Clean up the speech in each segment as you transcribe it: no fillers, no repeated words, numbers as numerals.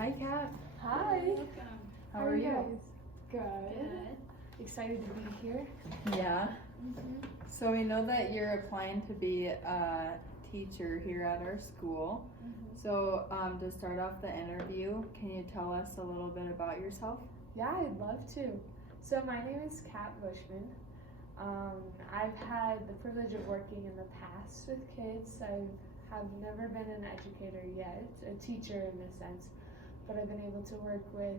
Hi, Kat. Hi. Welcome. How are you? guys? Good. Good. Excited to be here. Yeah. Mm-hmm. So we know that you're applying to be a teacher here at our school. So to start off the interview, can you tell us a little bit about yourself? Yeah, I'd love to. So my name is Kat Bushman. I've had the privilege of working in the past with kids. I have never been an educator yet, a teacher in this sense, but I've been able to work with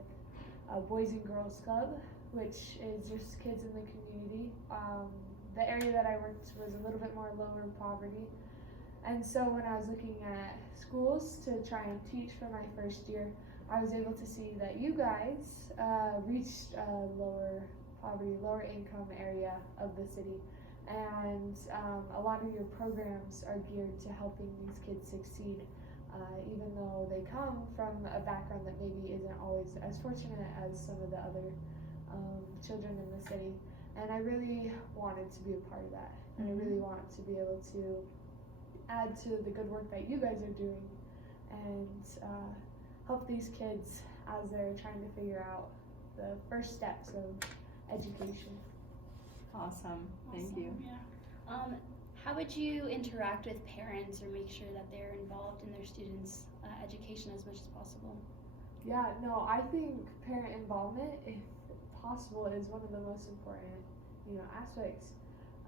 Boys and Girls Club, which is just kids in the community. The area that I worked was a little bit more lower poverty. And so when I was looking at schools to try and teach for my first year, I was able to see that you guys reached a lower poverty, lower income area of the city. And a lot of your programs are geared to helping these kids succeed, even though they come from a background that maybe isn't always as fortunate as some of the other children in the city. And I really wanted to be a part of that. And I really want to be able to add to the good work that you guys are doing and help these kids as they're trying to figure out the first steps of education. Awesome. Thank you. Yeah. How would you interact with parents or make sure that they're involved in their students' education as much as possible? Yeah, no, I think parent involvement, if possible, is one of the most important, aspects.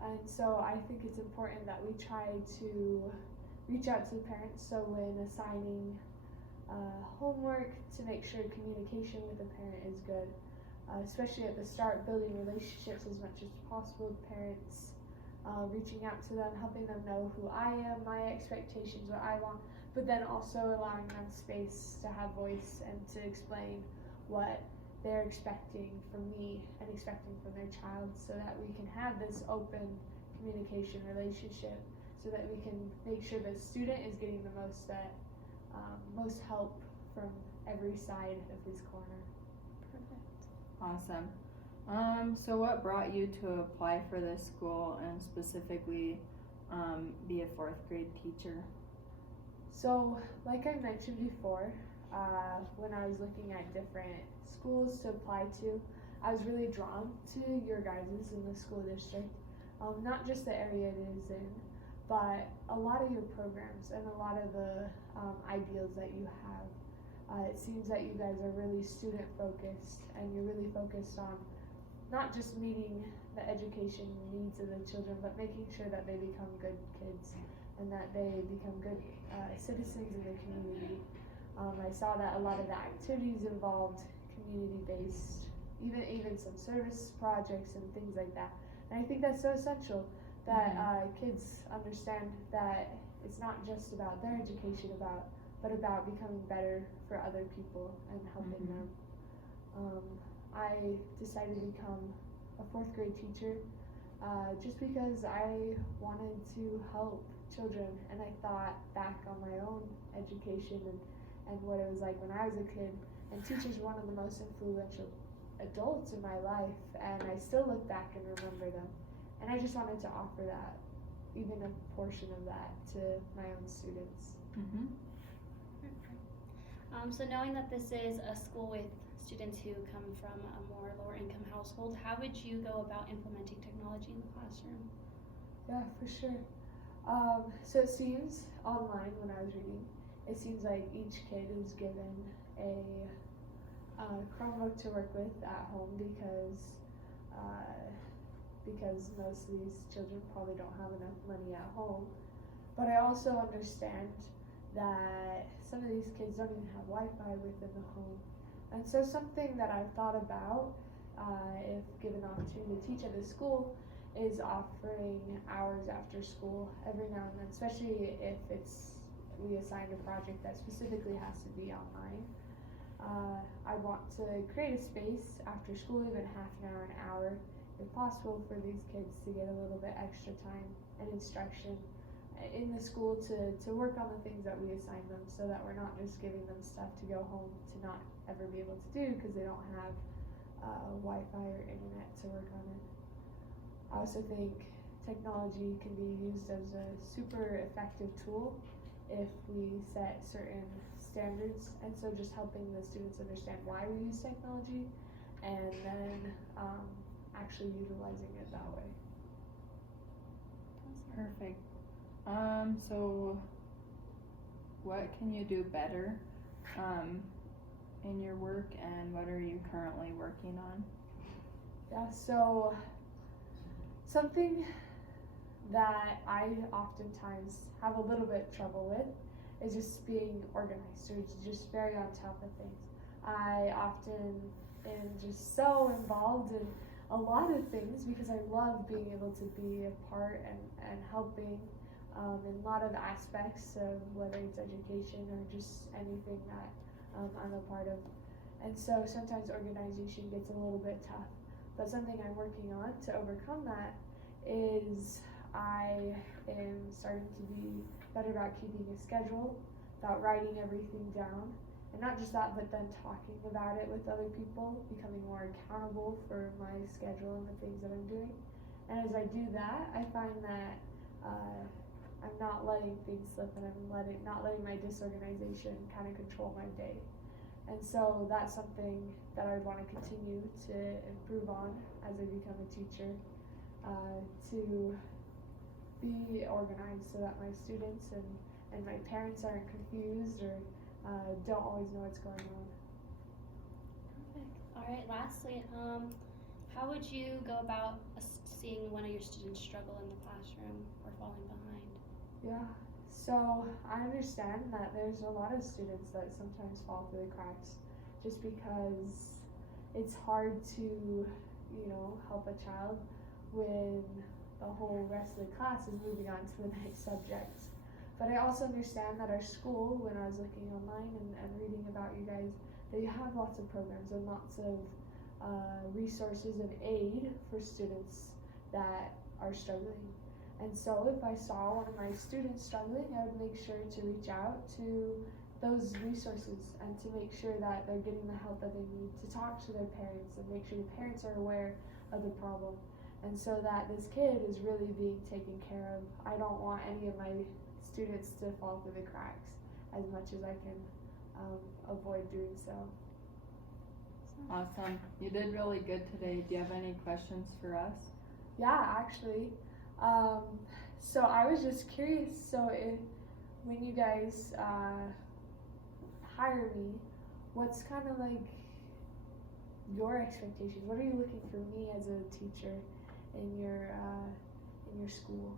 And so I think it's important that we try to reach out to the parents. So when assigning homework, to make sure communication with the parent is good, especially at the start, building relationships as much as possible with parents, reaching out to them, helping them know who I am, my expectations, what I want, but then also allowing them space to have voice and to explain what they're expecting from me and expecting from their child, so that we can have this open communication relationship, so that we can make sure the student is getting the most help from every side of his corner. Perfect. Awesome. So what brought you to apply for this school and specifically be a fourth grade teacher? So, like I mentioned before, when I was looking at different schools to apply to, I was really drawn to your guys's in the school district. Not just the area it is in, but a lot of your programs and a lot of the ideals that you have. It seems that you guys are really student focused, and you're really focused on not just meeting the education needs of the children, but making sure that they become good kids and that they become good citizens in the community. I saw that a lot of the activities involved community-based, even some service projects and things like that. And I think that's so essential that kids understand that it's not just about their education, but about becoming better for other people and helping them. I decided to become a fourth grade teacher just because I wanted to help children, and I thought back on my own education and what it was like when I was a kid, and teachers were one of the most influential adults in my life, and I still look back and remember them, and I just wanted to offer that, even a portion of that, to my own students. So knowing that this is a school with students who come from a more lower income household, how would you go about implementing technology in the classroom? Yeah, for sure. So it seems online, when I was reading, it seems like each kid is given a Chromebook to work with at home because most of these children probably don't have enough money at home. But I also understand that some of these kids don't even have Wi-Fi within the home. And so something that I've thought about, if given an opportunity to teach at this school, is offering hours after school every now and then, especially if we assigned a project that specifically has to be online. I want to create a space after school, even half an hour, if possible, for these kids to get a little bit extra time and instruction in the school to work on the things that we assign them, so that we're not just giving them stuff to go home to not ever be able to do because they don't have Wi-Fi or internet to work on it. I also think technology can be used as a super effective tool if we set certain standards, and so just helping the students understand why we use technology and then actually utilizing it that way. Perfect. So what can you do better in your work, and what are you currently working on? Yeah, so something that I oftentimes have a little bit of trouble with is just being organized or just very on top of things. I often am just so involved in a lot of things because I love being able to be a part and helping in a lot of aspects of whether it's education or just anything that I'm a part of. And so sometimes organization gets a little bit tough. But something I'm working on to overcome that is I am starting to be better about keeping a schedule, about writing everything down, and not just that, but then talking about it with other people, becoming more accountable for my schedule and the things that I'm doing. And as I do that, I find that I'm not letting things slip, and I'm not letting my disorganization kind of control my day. And so that's something that I want to continue to improve on as I become a teacher, to be organized so that my students and my parents aren't confused or don't always know what's going on. Perfect. All right, lastly, how would you go about seeing one of your students struggle in the classroom or falling behind? Yeah, so I understand that there's a lot of students that sometimes fall through the cracks just because it's hard to, help a child when the whole rest of the class is moving on to the next subject. But I also understand that our school, when I was looking online and reading about you guys, they have lots of programs and lots of resources and aid for students that are struggling. And so if I saw one of my students struggling, I would make sure to reach out to those resources and to make sure that they're getting the help that they need, to talk to their parents and make sure the parents are aware of the problem. And so that this kid is really being taken care of. I don't want any of my students to fall through the cracks as much as I can avoid doing so. Awesome. You did really good today. Do you have any questions for us? Yeah, actually. So I was just curious, so when you guys hire me, what's kind of like your expectations? What are you looking for me as a teacher in your school?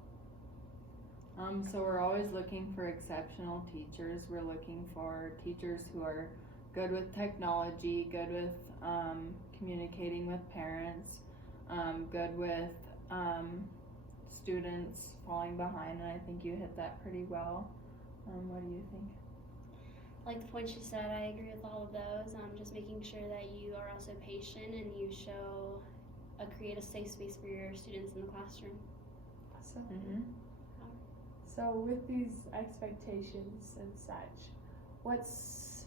So we're always looking for exceptional teachers. We're looking for teachers who are good with technology, good with communicating with parents, good with students falling behind, and I think you hit that pretty well. What do you think? Like the points you said, I agree with all of those. Just making sure that you are also patient and you create a safe space for your students in the classroom. Awesome. Mm-hmm. So with these expectations and such, what's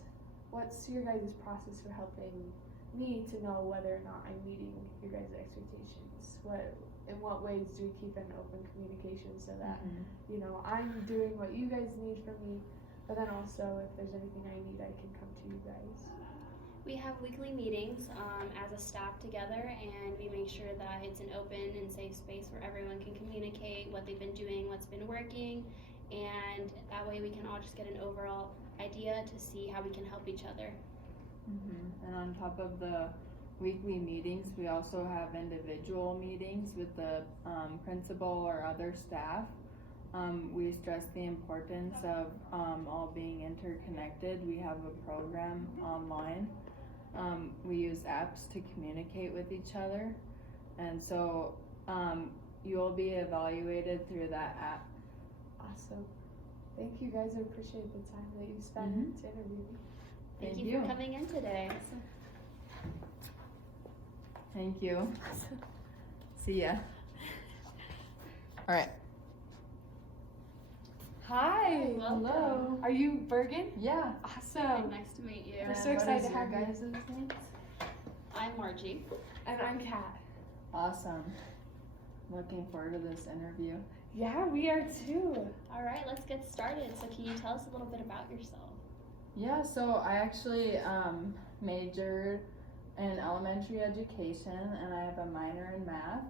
your guys' process for helping me to know whether or not I'm meeting your guys' expectations? In what ways do we keep an open communication so that I'm doing what you guys need from me, but then also if there's anything I need, I can come to you guys. We have weekly meetings as a staff together, and we make sure that it's an open and safe space where everyone can communicate what they've been doing, what's been working, and that way we can all just get an overall idea to see how we can help each other. And on top of the weekly meetings, we also have individual meetings with the principal or other staff. We stress the importance of all being interconnected. We have a program online. We use apps to communicate with each other, and so you'll be evaluated through that app. Awesome. Thank you guys. I appreciate the time that you spent to interview me. Thank you for coming in today. Thank you. See ya. All right. Hi. Welcome. Hello. Are you Bergen? Yeah. Awesome. Nice to meet you. We're so excited to have you. guys' names? I'm Margie. And I'm Kat. Awesome. Looking forward to this interview. Yeah, we are too. All right, let's get started. So can you tell us a little bit about yourself? Yeah, so I actually majored in elementary education and I have a minor in math.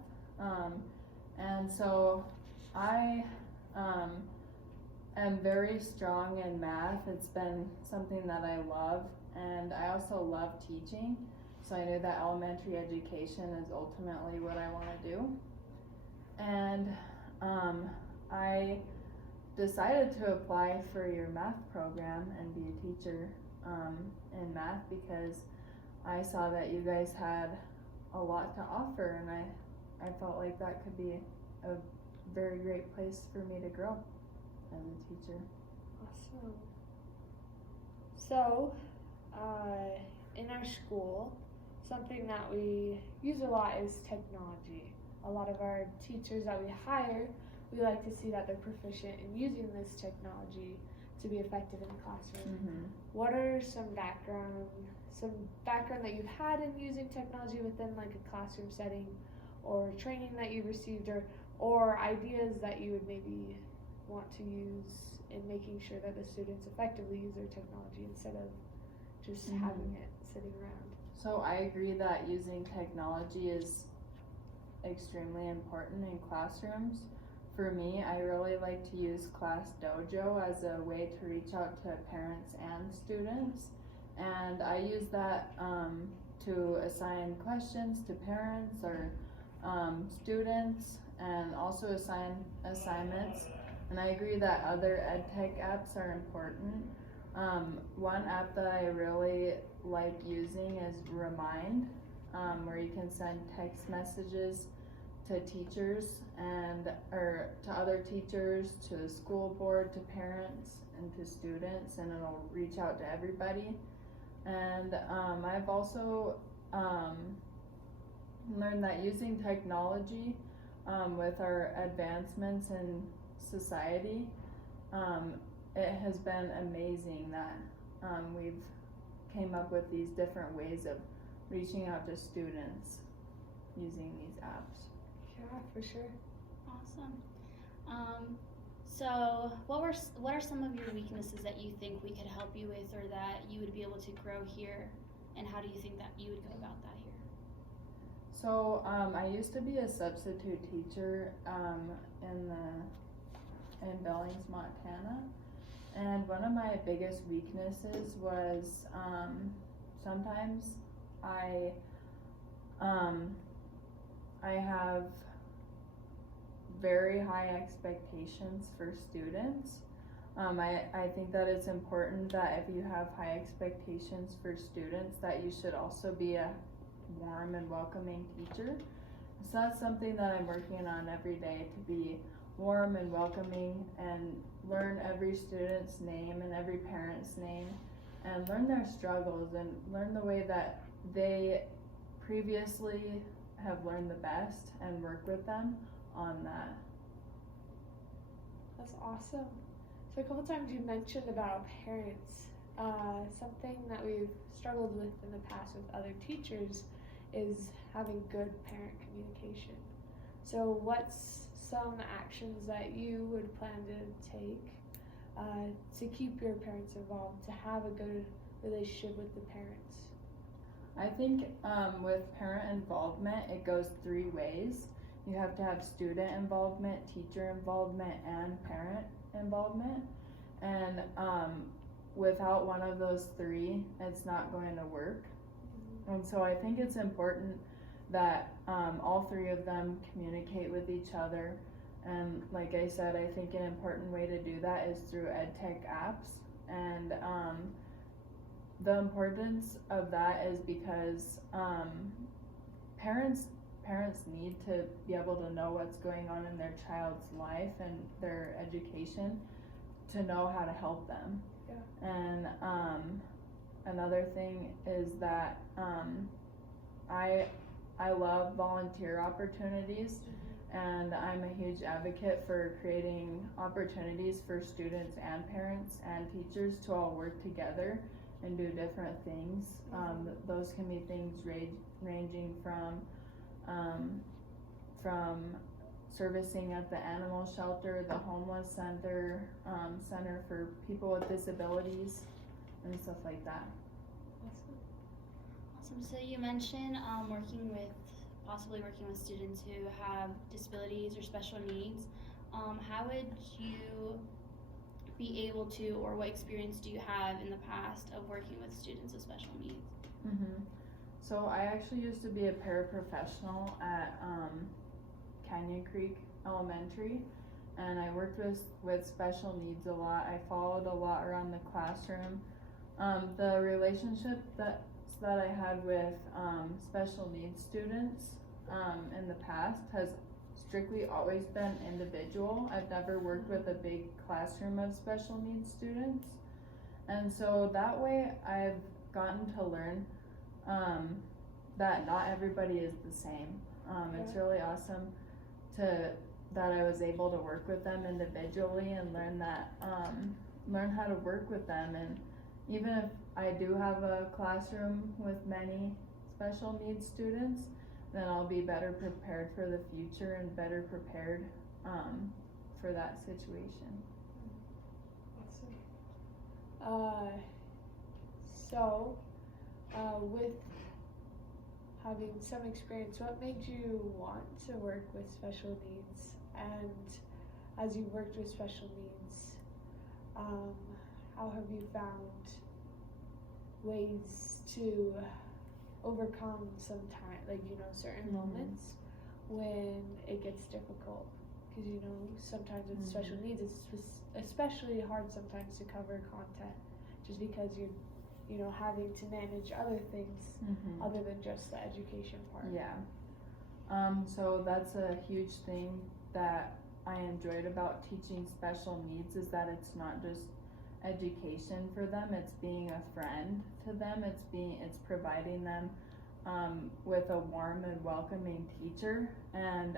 And so I am very strong in math. It's been something that I love, and I also love teaching. So I knew that elementary education is ultimately what I want to do. And I decided to apply for your math program and be a teacher in math because I saw that you guys had a lot to offer, and I felt like that could be a very great place for me to grow as a teacher. Awesome. So, in our school, something that we use a lot is technology. A lot of our teachers that we hire, we like to see that they're proficient in using this technology to be effective in the classroom. Mm-hmm. What are some background that you've had in using technology within like a classroom setting, or training that you received, or ideas that you would maybe want to use in making sure that the students effectively use their technology instead of just having it sitting around? So I agree that using technology is extremely important in classrooms. For me, I really like to use Class Dojo as a way to reach out to parents and students, and I use that to assign questions to parents or students, and also assign assignments. And I agree that other ed tech apps are important. One app that I really like using is Remind, where you can send text messages to teachers or to other teachers, to the school board, to parents, and to students, and it'll reach out to everybody. And I've also learned that using technology with our advancements in society, it has been amazing that we've came up with these different ways of reaching out to students using these apps. Yeah, for sure. Awesome. So what are some of your weaknesses that you think we could help you with, or that you would be able to grow here, and how do you think that you would go about that here? So I used to be a substitute teacher in Billings, Montana, and one of my biggest weaknesses was sometimes I have very high expectations for students. I think that it's important that if you have high expectations for students, that you should also be a warm and welcoming teacher. So that's something that I'm working on every day, to be warm and welcoming and learn every student's name and every parent's name and learn their struggles and learn the way that they previously have learned the best and work with them on that. That's awesome. So a couple times you mentioned about parents. Something that we've struggled with in the past with other teachers is having good parent communication. So what's some actions that you would plan to take to keep your parents involved, to have a good relationship with the parents? I think with parent involvement, it goes three ways. You have to have student involvement, teacher involvement, and parent involvement. And without one of those three, it's not going to work. And so I think it's important that all three of them communicate with each other. And like I said, I think an important way to do that is through ed tech apps. And the importance of that is because parents need to be able to know what's going on in their child's life and their education to know how to help them. Yeah. And another thing is that I love volunteer opportunities, and I'm a huge advocate for creating opportunities for students and parents and teachers to all work together and do different things. Those can be things ranging from servicing at the animal shelter, the homeless center, center for people with disabilities, and stuff like that. Awesome. So you mentioned possibly working with students who have disabilities or special needs. How would you be able to, or what experience do you have in the past of working with students with special needs? So I actually used to be a paraprofessional at Canyon Creek Elementary, and I worked with special needs a lot. I followed a lot around the classroom. The relationship that I had with special needs students in the past has strictly always been individual. I've never worked with a big classroom of special needs students, and so that way I've gotten to learn that not everybody is the same. It's really awesome that I was able to work with them individually and learn how to work with them. And even if I do have a classroom with many special needs students, then I'll be better prepared for the future and better prepared for that situation. Awesome. So, with having some experience, what made you want to work with special needs? And as you worked with special needs, how have you found ways to overcome certain moments when it gets difficult? Because sometimes with special needs, it's especially hard sometimes to cover content, just because you're having to manage other things other than just the education part. Yeah. So that's a huge thing that I enjoyed about teaching special needs, is that it's not just education for them, it's being a friend to them, it's providing them with a warm and welcoming teacher. And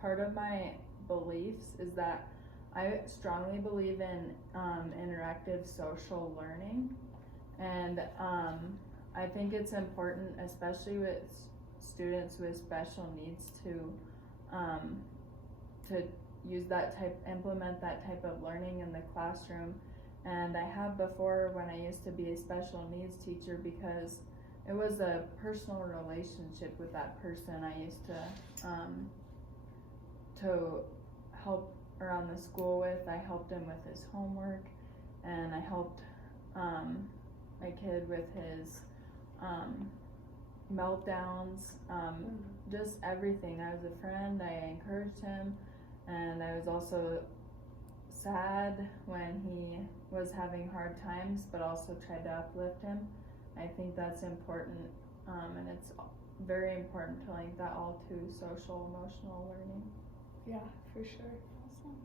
part of my beliefs is that I strongly believe in interactive social learning, and I think it's important, especially with students with special needs, to implement that type of learning in the classroom. And I have before, when I used to be a special needs teacher, because it was a personal relationship with that person. I used to help around the school with. I helped him with his homework, and I helped my kid with his meltdowns, just everything. I was a friend, I encouraged him, and I was also sad when he was having hard times, but also tried to uplift him. I think that's important, and it's very important to link that all to social emotional learning. Yeah, for sure. Awesome.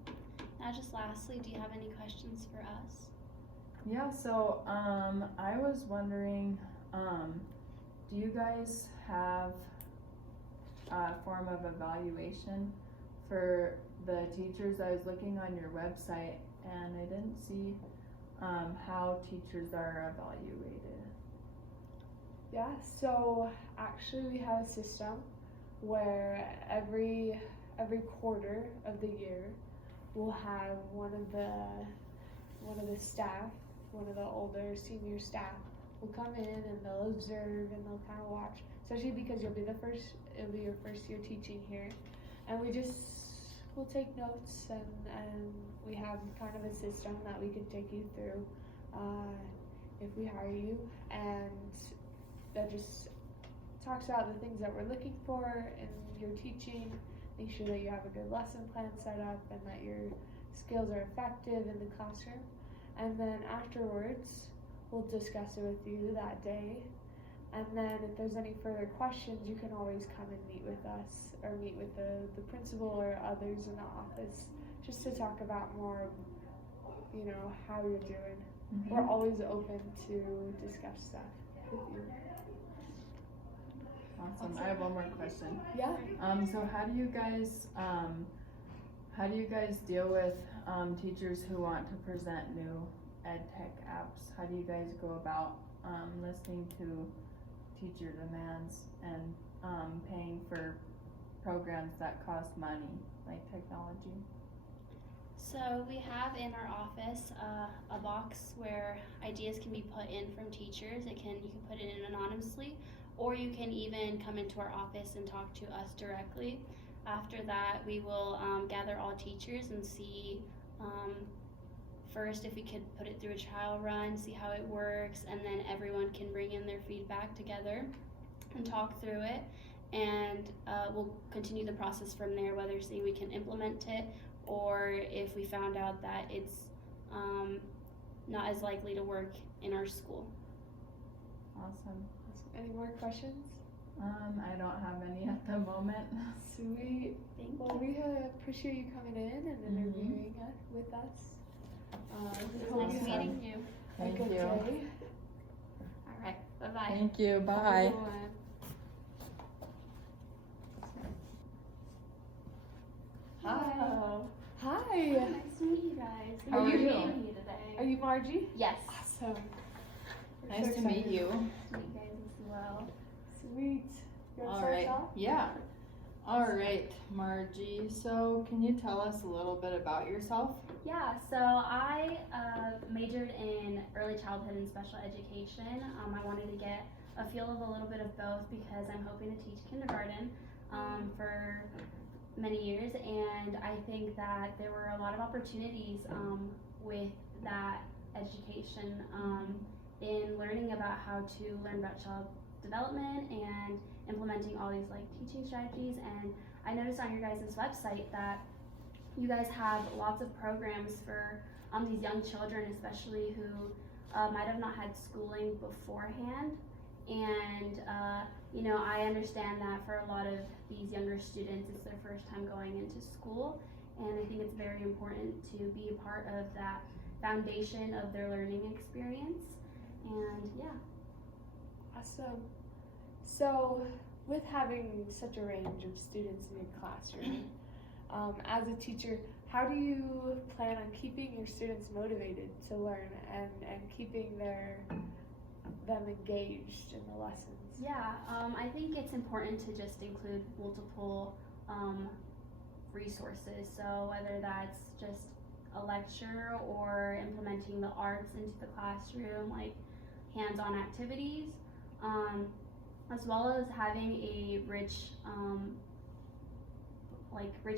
Now, just lastly, do you have any questions for us? Yeah, so I was wondering, do you guys have a form of evaluation for the teachers? I was looking on your website and I didn't see how teachers are evaluated. Yeah, so actually we have a system where every quarter of the year we'll have one of the staff, one of the older senior staff will come in and they'll observe and they'll kind of watch, especially because it'll be your first year teaching here, and we'll take notes, and we have kind of a system that we can take you through if we hire you, and that just talks about the things that we're looking for in your teaching. Make sure that you have a good lesson plan set up and that your skills are effective in the classroom. And then afterwards, we'll discuss it with you that day. And then if there's any further questions, you can always come and meet with us or meet with the principal or others in the office just to talk about more, how you're doing. Mm-hmm. We're always open to discuss stuff with you. Awesome. I have one more question. Yeah. So how do you guys deal with teachers who want to present new ed tech apps? How do you guys go about listening to teacher demands and paying for programs that cost money, like technology? So we have in our office a box where ideas can be put in from teachers. You can put it in anonymously, or you can even come into our office and talk to us directly. After that, we will gather all teachers and see first if we could put it through a trial run, see how it works, and then everyone can bring in their feedback together and talk through it. And we'll continue the process from there, whether say we can implement it or if we found out that it's not as likely to work in our school. Awesome. Any more questions? I don't have any at the moment. Sweet. Thank Well, you. we appreciate you coming in and interviewing with us. It hope was you nice have meeting you. a Thank good you. day. All right. Bye-bye. Thank you, Have a bye. good one. Hello. Hi. Nice to meet you guys. How are Thank for you? meeting me today. Are you Margie? Yes. Awesome. We're Nice so to meet excited. you. Nice to meet you guys as well. Sweet. You want All to start right. us off? Yeah. All right, Margie. So, can you tell us a little bit about yourself? Yeah, so I majored in early childhood and special education. I wanted to get a feel of a little bit of both because I'm hoping to teach kindergarten for many years, and I think that there were a lot of opportunities with that education in learning about how to learn about child development and implementing all these like teaching strategies. And I noticed on your guys' website that you guys have lots of programs for these young children, especially who might have not had schooling beforehand. And you know, I understand that for a lot of these younger students, it's their first time going into school, and I think it's very important to be a part of that foundation of their learning experience. And yeah. Awesome. So, with having such a range of students in your classroom, as a teacher, how do you plan on keeping your students motivated to learn and keeping them engaged in the lessons? Yeah, I think it's important to just include multiple resources. So whether that's just a lecture or implementing the arts into the classroom, like hands-on activities, as well as having a rich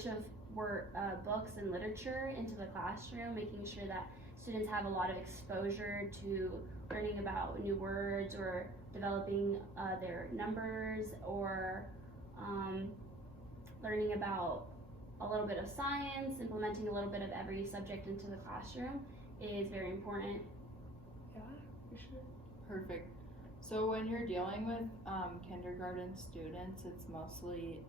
of books and literature into the classroom, making sure that students have a lot of exposure to learning about new words or developing their numbers, or learning about a little bit of science, implementing a little bit of every subject into the classroom is very important. Yeah, for sure. Perfect. So, when you're dealing with kindergarten students, it's mostly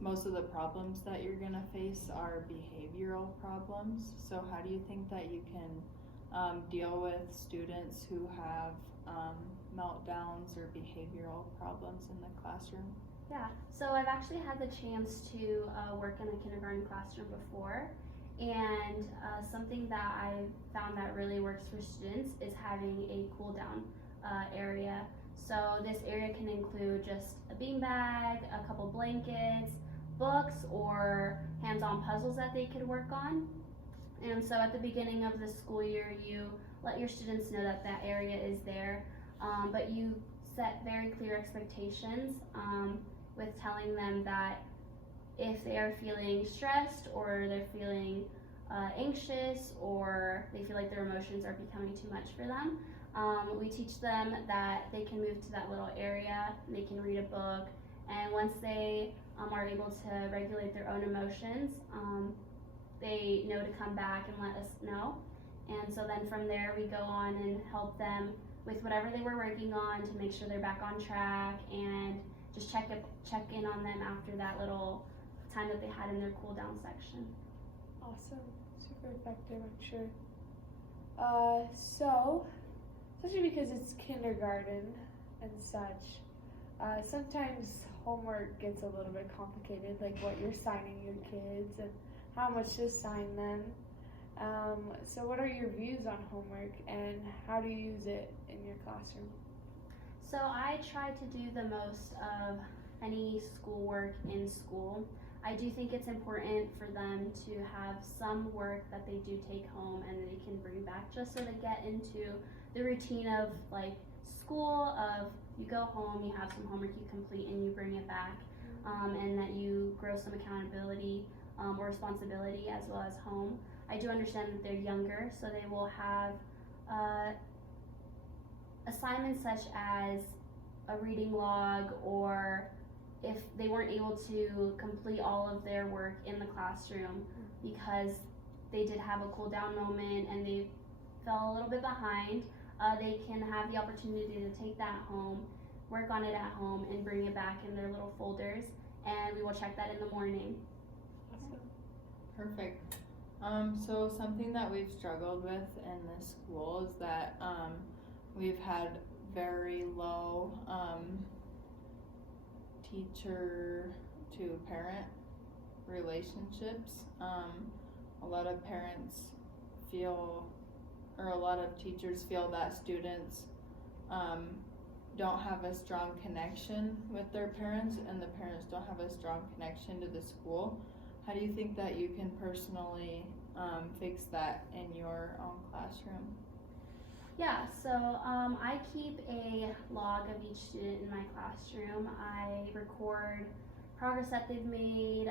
most of the problems that you're gonna face are behavioral problems. So, how do you think that you can deal with students who have meltdowns or behavioral problems in the classroom? Yeah, so I've actually had the chance to work in a kindergarten classroom before, and something that I found that really works for students is having a cool down area. So this area can include just a beanbag, a couple blankets, books, or hands-on puzzles that they could work on. And so at the beginning of the school year, you let your students know that that area is there, but you set very clear expectations with telling them that if they are feeling stressed or they're feeling anxious or they feel like their emotions are becoming too much for them, we teach them that they can move to that little area, they can read a book, and once they are able to regulate their own emotions, they know to come back and let us know. And so then from there we go on and help them with whatever they were working on to make sure they're back on track, and just check in on them after that little time that they had in their cool down section. Awesome. Super effective, I'm sure. So, especially because it's kindergarten and such, sometimes homework gets a little bit complicated, like what you're signing your kids and how much to sign them. So what are your views on homework and how do you use it in your classroom? So I try to do the most of any schoolwork in school. I do think it's important for them to have some work that they do take home and they can bring back, just so they get into the routine of like school, of you go home, you have some homework you complete and you bring it back, and that you grow some accountability or responsibility as well as home. I do understand that they're younger, so they will have assignments such as a reading log, or if they weren't able to complete all of their work in the classroom because they did have a cool down moment and they fell a little bit behind, they can have the opportunity to take that home, work on it at home, and bring it back in their little folders, and we will check that in the morning. Perfect. So something that we've struggled with in this school is that we've had very low teacher to parent relationships. A lot of parents feel, or a lot of teachers feel that students don't have a strong connection with their parents, and the parents don't have a strong connection to the school. How do you think that you can personally fix that in your own classroom? Yeah, so I keep a log of each student in my classroom. I record progress that they've made,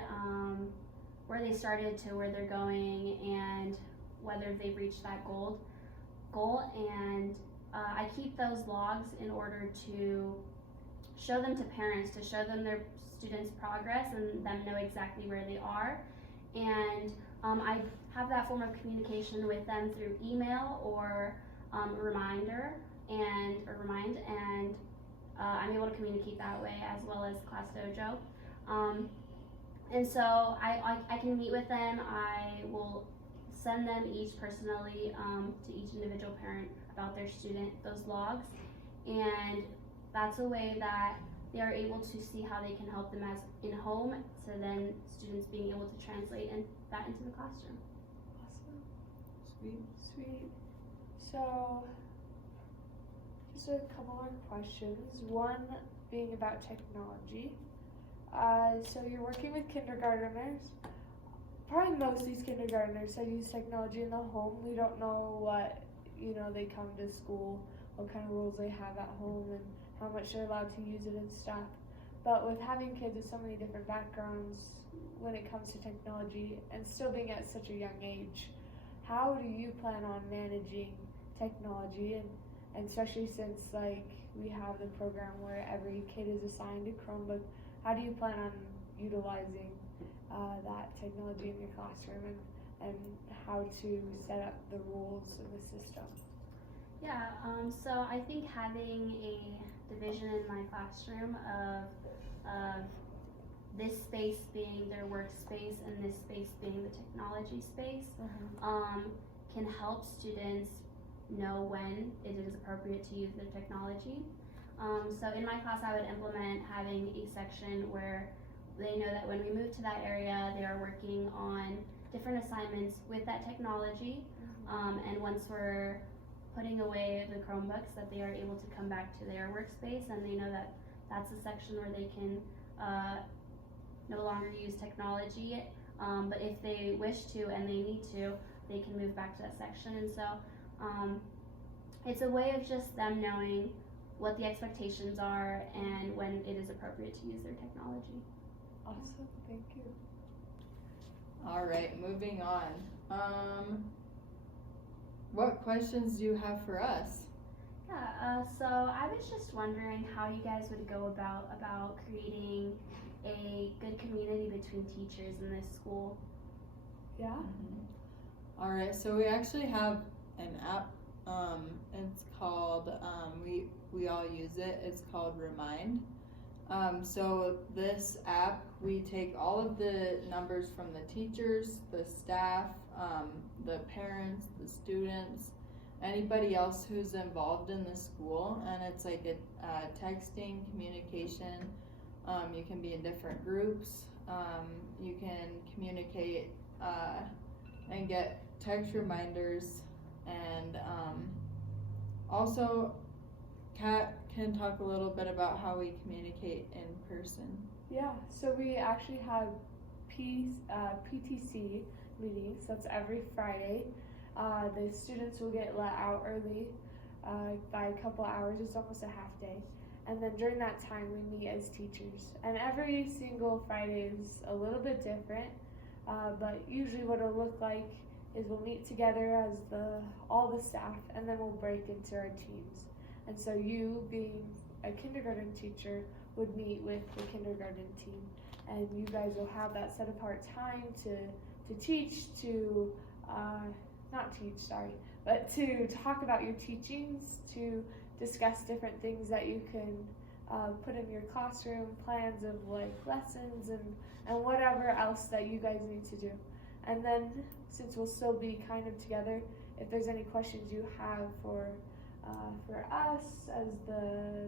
where they started to where they're going, and whether they've reached that goal. And I keep those logs in order to show them to parents, to show them their students' progress and them know exactly where they are. And I have that form of communication with them through email or remind, and I'm able to communicate that way, as well as Class Dojo. And so I can meet with them. I will send them each personally to each individual parent about their student, those logs, and that's a way that they are able to see how they can help them as in home, so then students being able to translate that into the classroom. Sweet. Sweet. So, just a couple more questions. One being about technology. So you're working with kindergartners. Probably most of these kindergartners have used technology in the home. We don't know what, they come to school, what kind of rules they have at home, and how much they're allowed to use it and stuff. But with having kids with so many different backgrounds when it comes to technology, and still being at such a young age, how do you plan on managing technology, and especially since we have the program where every kid is assigned a Chromebook, how do you plan on utilizing that technology in your classroom, and how to set up the rules in the system? Yeah, so I think having a division in my classroom of this space being their workspace and this space being the technology space can help students know when it is appropriate to use their technology. So in my class, I would implement having a section where they know that when we move to that area, they are working on different assignments with that technology, and once we're putting away the Chromebooks, that they are able to come back to their workspace, and they know that that's a section where they can no longer use technology, but if they wish to and they need to, they can move back to that section. And so it's a way of just them knowing what the expectations are and when it is appropriate to use their technology. Awesome, thank you. All right, moving on. What questions do you have for us? Yeah, so I was just wondering how you guys would go about creating a good community between teachers in this school. Yeah? All right, so we actually have an app. It's called, we all use it, it's called Remind. So this app, we take all of the numbers from the teachers, the staff, the parents, the students, anybody else who's involved in the school, and it's like a texting communication. You can be in different groups. You can communicate and get text reminders, and also Kat can talk a little bit about how we communicate in person. Yeah, so we actually have PTC meetings. That's every Friday. The students will get let out early by a couple hours. It's almost a half day. And then during that time, we meet as teachers. And every single Friday is a little bit different. But usually what it'll look like is we'll meet together as all the staff, and then we'll break into our teams. And so you, being a kindergarten teacher, would meet with the kindergarten team, and you guys will have that set apart time to teach, but to talk about your teachings, to discuss different things that you can put in your classroom, plans of like lessons and whatever else that you guys need to do. And then, since we'll still be kind of together, if there's any questions you have for us as the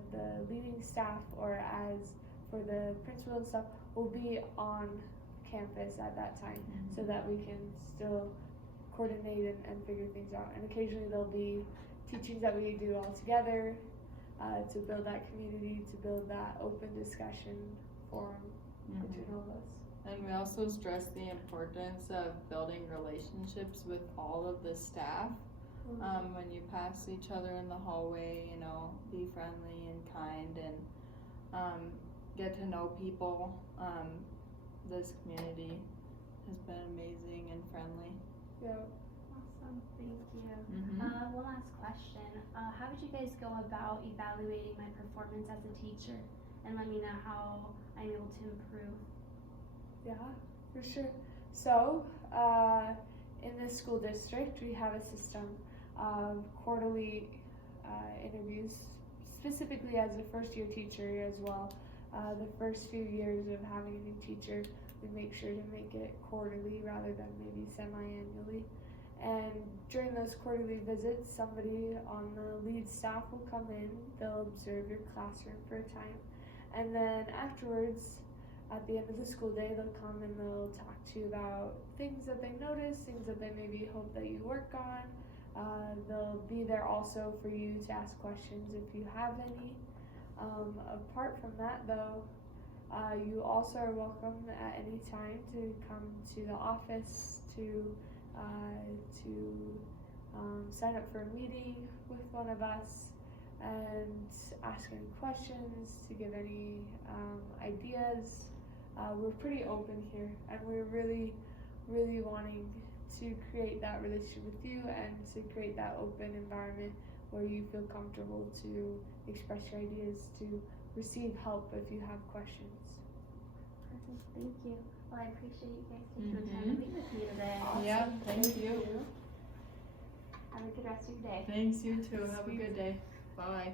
leading staff or as for the principal and stuff, we'll be on campus at that time so that we can still coordinate and figure things out. And occasionally there'll be teachings that we do all together to build that community, to build that open discussion forum between all of us. And we also stress the importance of building relationships with all of the staff. When you pass each other in the hallway, you know, be friendly and kind and get to know people. This community has been amazing and friendly. Yeah. Awesome, thank you. Mm-hmm. One last question. How would you guys go about evaluating my performance as a teacher and let me know how I'm able to improve? Yeah, for sure. So, in this school district, we have a system of quarterly interviews, specifically as a first-year teacher as well. The first few years of having a new teacher, we make sure to make it quarterly rather than maybe semi-annually. And during those quarterly visits, somebody on the lead staff will come in, they'll observe your classroom for a time, and then afterwards, at the end of the school day, they'll come and they'll talk to you about things that they noticed, things that they maybe hope that you work on. They'll be there also for you to ask questions if you have any. Apart from that though, you also are welcome at any time to come to the office to sign up for a meeting with one of us and ask any questions, to give any ideas. We're pretty open here, and we're really, really wanting to create that relationship with you and to create that open environment where you feel comfortable to express your ideas, to receive help if you have questions. Perfect, thank you. Well, I appreciate you guys taking the time to meet with me today. Awesome. Yeah, thank you. Have a good rest of your day. Thanks, you too. Have a good day. Bye.